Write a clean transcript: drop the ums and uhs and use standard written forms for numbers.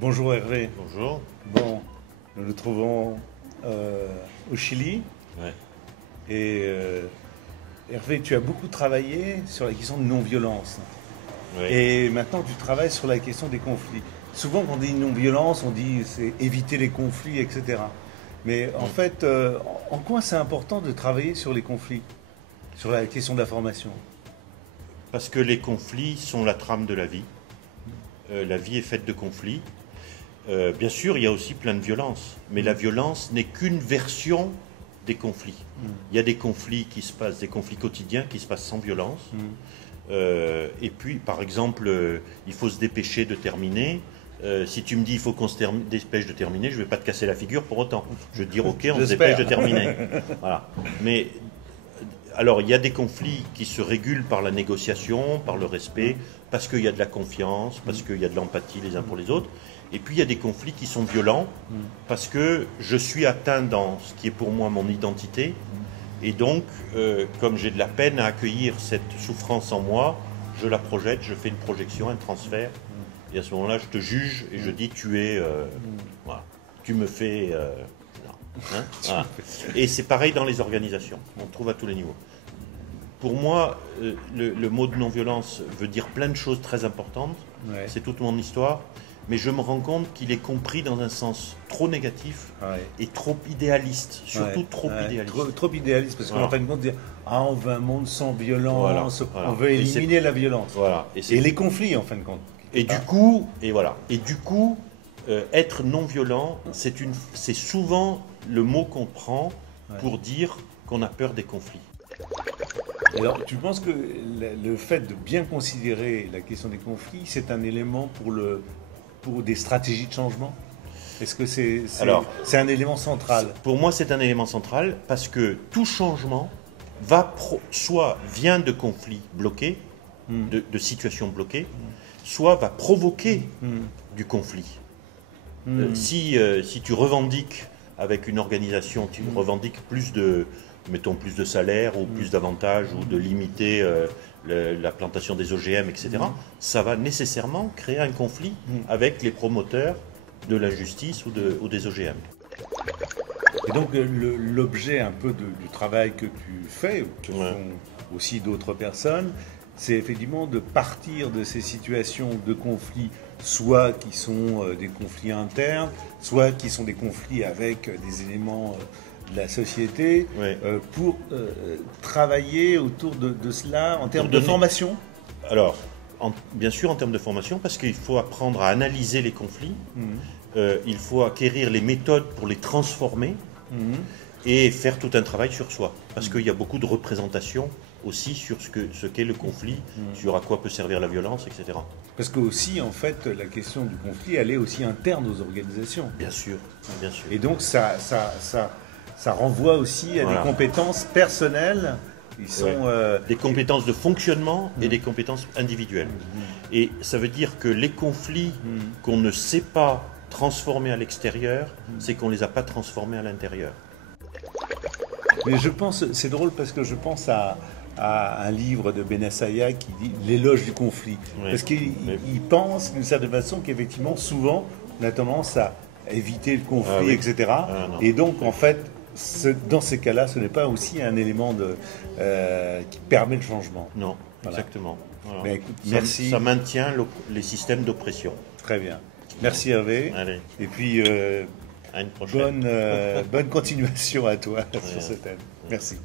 Bonjour Hervé. Bonjour. Bon, nous nous trouvons au Chili. Ouais. Et Hervé, tu as beaucoup travaillé sur la question de non-violence. Ouais. Et maintenant, tu travailles sur la question des conflits. Souvent, quand on dit non-violence, on dit c'est éviter les conflits, etc. Mais en fait, en quoi c'est important de travailler sur les conflits, sur la question de la formation? Parce que les conflits sont la trame de la vie. La vie est faite de conflits. Bien sûr, il y a aussi plein de violence, mais la violence n'est qu'une version des conflits. Il y a des conflits qui se passent, des conflits quotidiens qui se passent sans violence. Et puis, par exemple, il faut se dépêcher de terminer. Si tu me dis il faut qu'on se dépêche de terminer, je ne vais pas te casser la figure pour autant. Je vais te dire ok, on se dépêche de terminer. Voilà. Mais alors, il y a des conflits qui se régulent par la négociation, par le respect, parce qu'il y a de la confiance, parce qu'il y a de l'empathie les uns pour les autres. Et puis, il y a des conflits qui sont violents, parce que je suis atteint dans ce qui est pour moi mon identité. Et donc, comme j'ai de la peine à accueillir cette souffrance en moi, je la projette, je fais une projection, un transfert. Et à ce moment-là, je te juge et je dis tu es... voilà, tu me fais... Hein, voilà. Et c'est pareil dans les organisations, on trouve à tous les niveaux. Pour moi, le mot de non-violence veut dire plein de choses très importantes, c'est toute mon histoire, mais je me rends compte qu'il est compris dans un sens trop négatif et trop idéaliste, surtout trop idéaliste. Trop idéaliste, parce qu'on est en train de dire ah, on veut un monde sans violence, on veut éliminer la violence. Voilà. Et les conflits, en fin de compte. Et du coup, être non-violent, c'est souvent le mot qu'on prend pour dire qu'on a peur des conflits. Alors, tu penses que le fait de bien considérer la question des conflits, c'est un élément pour des stratégies de changement? Est-ce que c'est un élément central? Pour moi, c'est un élément central parce que tout changement soit vient de conflits bloqués, de situations bloquées, soit va provoquer du conflit. Si tu revendiques avec une organisation, tu revendiques plus de salaire ou plus d'avantages ou de limiter la plantation des OGM, etc., ça va nécessairement créer un conflit avec les promoteurs de l'injustice ou des OGM. Et donc l'objet un peu du travail que tu fais, que font aussi d'autres personnes, c'est effectivement de partir de ces situations de conflits, soit qui sont des conflits internes, soit qui sont des conflits avec des éléments de la société, pour travailler autour de cela en termes de formation. Alors, bien sûr en termes de formation, parce qu'il faut apprendre à analyser les conflits, il faut acquérir les méthodes pour les transformer et faire tout un travail sur soi, parce qu'il y a beaucoup de représentations aussi sur ce qu'est le conflit, sur à quoi peut servir la violence, etc. Parce que aussi, en fait, la question du conflit, elle est aussi interne aux organisations. Bien sûr, bien sûr. Et donc, ça renvoie aussi à des compétences personnelles. Des compétences de fonctionnement et des compétences individuelles. Et ça veut dire que les conflits qu'on ne sait pas transformer à l'extérieur, c'est qu'on ne les a pas transformés à l'intérieur. Mais je pense, c'est drôle parce que je pense à un livre de Benessaya qui dit l'éloge du conflit. Parce qu'il pense d'une certaine façon qu'effectivement, souvent, on a tendance à éviter le conflit, etc. Et donc, en fait, dans ces cas-là, ce n'est pas aussi un élément qui permet le changement. Non, exactement. Voilà. Mais écoute, merci. Ça maintient les systèmes d'oppression. Très bien. Merci Hervé. Allez. Et puis, à une prochaine. bonne continuation à toi sur ce thème. Merci.